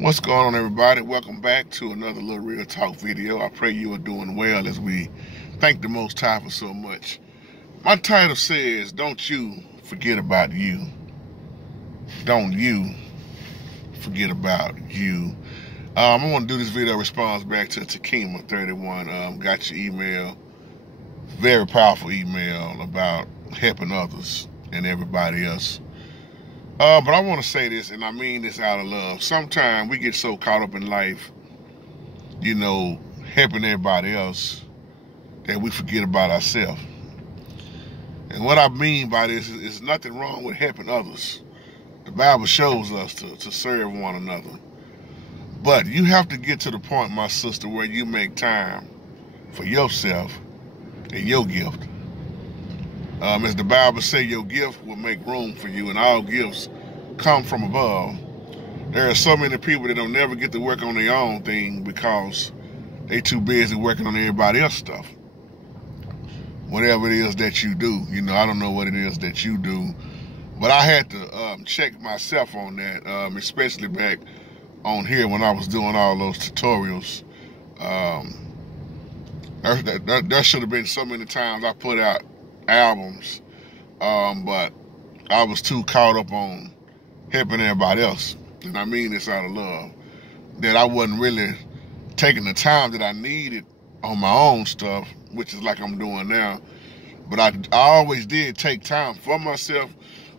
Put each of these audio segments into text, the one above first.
What's going on, everybody? Welcome back to another little real talk video. I pray you are doing well as we thank the Most High for so much. My title says, don't you forget about you. Don't you forget about you. I want to do this video response back to Takima31. Got your email. Very powerful email about helping others and everybody else. But I want to say this, and I mean this out of love. Sometimes we get so caught up in life, helping everybody else, that we forget about ourselves. And what I mean by this is nothing wrong with helping others. The Bible shows us to serve one another. But you have to get to the point, my sister, where you make time for yourself and your gift. As the Bible says, your gift will make room for you, and all gifts come from above. There are so many people that don't never get to work on their own thing because they too busy working on everybody else's stuff. Whatever it is that you do, I don't know what it is that you do, but I had to check myself on that, especially back on here when I was doing all those tutorials. There should have been so many times I put out albums, but I was too caught up on helping everybody else, and I mean this out of love, that I wasn't really taking the time that I needed on my own stuff, which is like I'm doing now. But I always did take time for myself,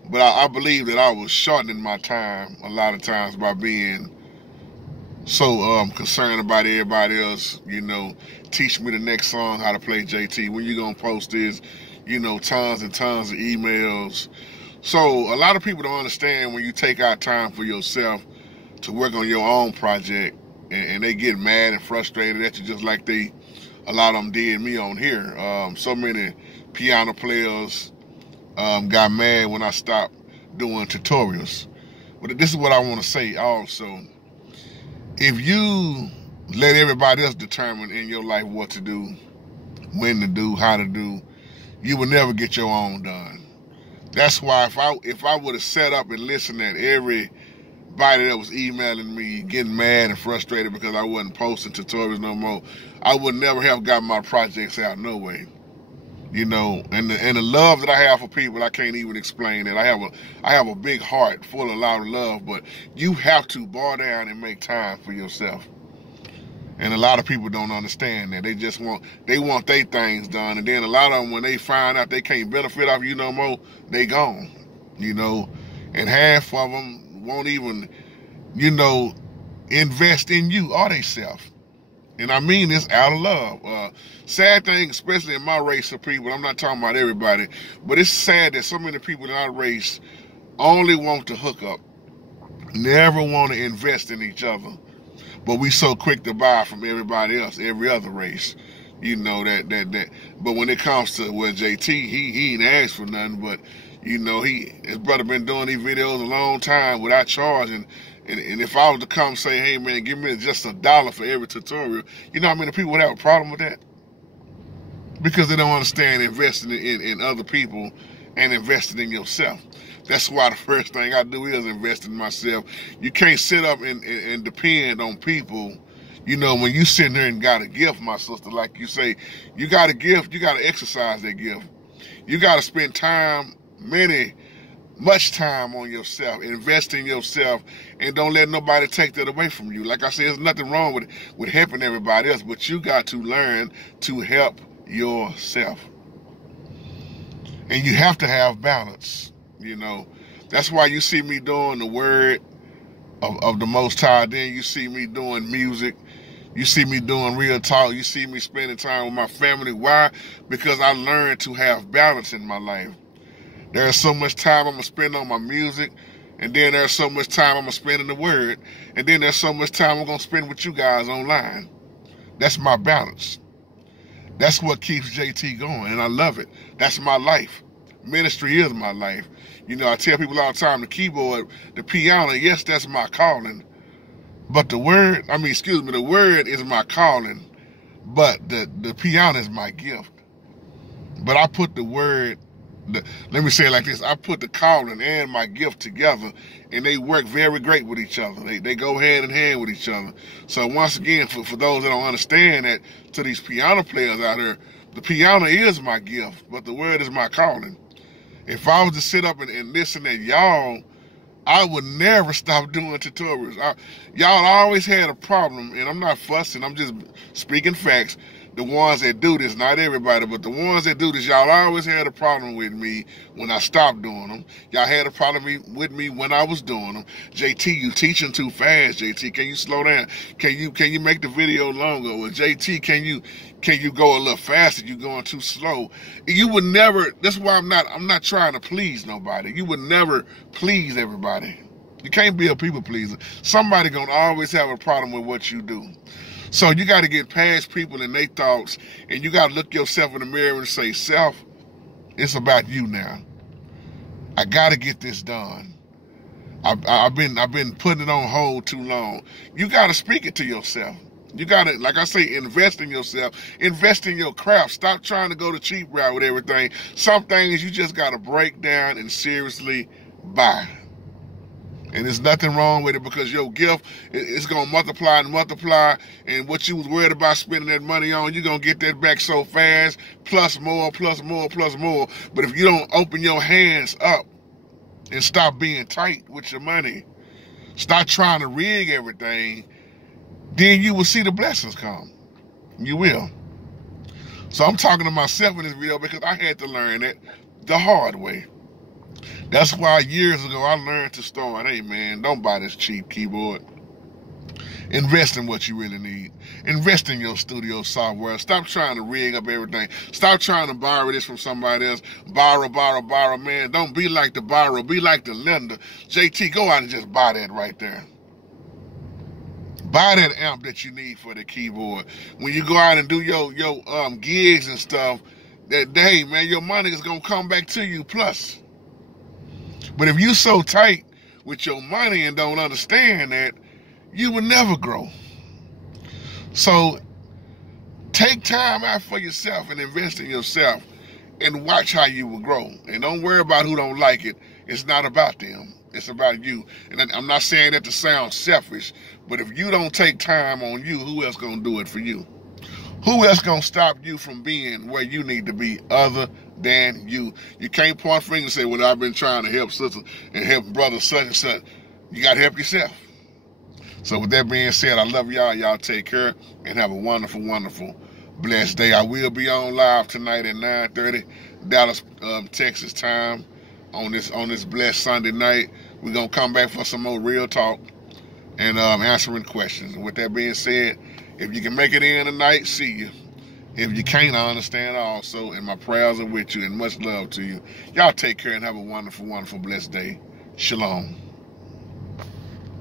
but I believe that I was shortening my time a lot of times by being so concerned about everybody else. Teach me the next song, how to play JT, when you gonna post this, tons and tons of emails. So a lot of people don't understand when you take out time for yourself to work on your own project, and they get mad and frustrated at you, just like a lot of them did me on here. So many piano players got mad when I stopped doing tutorials. But this is what I want to say also. If you let everybody else determine in your life what to do, when to do, how to do, you will never get your own done. That's why if I would have set up and listened at everybody that was emailing me, getting mad and frustrated because I wasn't posting tutorials no more, I would never have gotten my projects out no way. And the love that I have for people, I can't even explain it. I have a big heart full of a lot of love, but you have to bar down and make time for yourself. And a lot of people don't understand that. They want their things done, and then a lot of them, when they find out they can't benefit off you no more, they gone. And half of them won't even, invest in you or they self. And I mean this out of love. Sad thing, especially in my race of people, I'm not talking about everybody, but it's sad that so many people in our race only want to hook up, never want to invest in each other. But we so quick to buy from everybody else, every other race. But when it comes to, JT, he ain't asked for nothing, but, his brother been doing these videos a long time without charging. And if I was to come say, hey, man, give me just $1 for every tutorial, how many people would have a problem with that? Because they don't understand investing in other people and investing in yourself. That's why the first thing I do is invest in myself. You can't sit up and depend on people. When you sitting there and got a gift, my sister, like you say, you got a gift, you got to exercise that gift. You got to spend time, much time on yourself, invest in yourself, and don't let nobody take that away from you. Like I said, there's nothing wrong with helping everybody else, but you got to learn to help yourself. And you have to have balance. That's why you see me doing the word of the Most High. Then you see me doing music. You see me doing real talk. You see me spending time with my family. Why? Because I learned to have balance in my life. There's so much time I'm going to spend on my music, and then there's so much time I'm going to spend in the word, and then there's so much time I'm going to spend with you guys online. That's my balance. That's what keeps JT going, and I love it. That's my life. Ministry is my life. I tell people all the time, the keyboard, the piano, yes, that's my calling. But the word is my calling, but the piano is my gift. But I put the word let me say it like this. I put the calling and my gift together, and they work very great with each other. They go hand in hand with each other. So once again, for those that don't understand that, to these piano players out here, the piano is my gift, but the word is my calling. If I was to sit up and listen to y'all, I would never stop doing tutorials. Y'all always had a problem, and I'm not fussing, I'm just speaking facts. The ones that do this, not everybody, but the ones that do this, y'all always had a problem with me when I stopped doing them. Y'all had a problem with me when I was doing them. JT, you teaching too fast, JT. Can you slow down? Can you make the video longer? Or JT, can you go a little faster? You going too slow. You would never, that's why I'm not trying to please nobody. You would never please everybody. You can't be a people pleaser. Somebody gonna always have a problem with what you do. So you got to get past people and their thoughts, and you got to look yourself in the mirror and say, self, it's about you now. I got to get this done. I've been putting it on hold too long. You got to speak it to yourself. You got to, like I say, invest in yourself. Invest in your craft. Stop trying to go the cheap route with everything. Some things you just got to break down and seriously buy. And there's nothing wrong with it, because your gift is going to multiply and multiply. And what you was worried about spending that money on, you're going to get that back so fast, plus more, plus more, plus more. But if you don't open your hands up and stop being tight with your money, stop trying to rig everything, then you will see the blessings come. You will. So I'm talking to myself in this video because I had to learn it the hard way. That's why years ago I learned to start, hey man, don't buy this cheap keyboard. Invest in what you really need. Invest in your studio software. Stop trying to rig up everything. Stop trying to borrow this from somebody else. Borrow, man. Don't be like the borrower. Be like the lender. JT, go out and just buy that right there. Buy that amp that you need for the keyboard. When you go out and do your gigs and stuff, that day, man, your money is going to come back to you plus. But if you so tight with your money and don't understand that, you will never grow. So take time out for yourself and invest in yourself and watch how you will grow. And don't worry about who don't like it. It's not about them. It's about you. And I'm not saying that to sound selfish, but if you don't take time on you, who else gonna do it for you? Who else gonna stop you from being where you need to be other than you? You can't point fingers and say, well, I've been trying to help sister and help brother such and such. You gotta help yourself. So with that being said, I love y'all. Y'all take care and have a wonderful, wonderful, blessed day. I will be on live tonight at 9:30 Dallas, Texas time on this blessed Sunday night. We're gonna come back for some more real talk and answering questions. And with that being said, if you can make it in tonight, see you. If you can't, I understand also, and my prayers are with you, and much love to you. Y'all take care and have a wonderful, wonderful, blessed day. Shalom.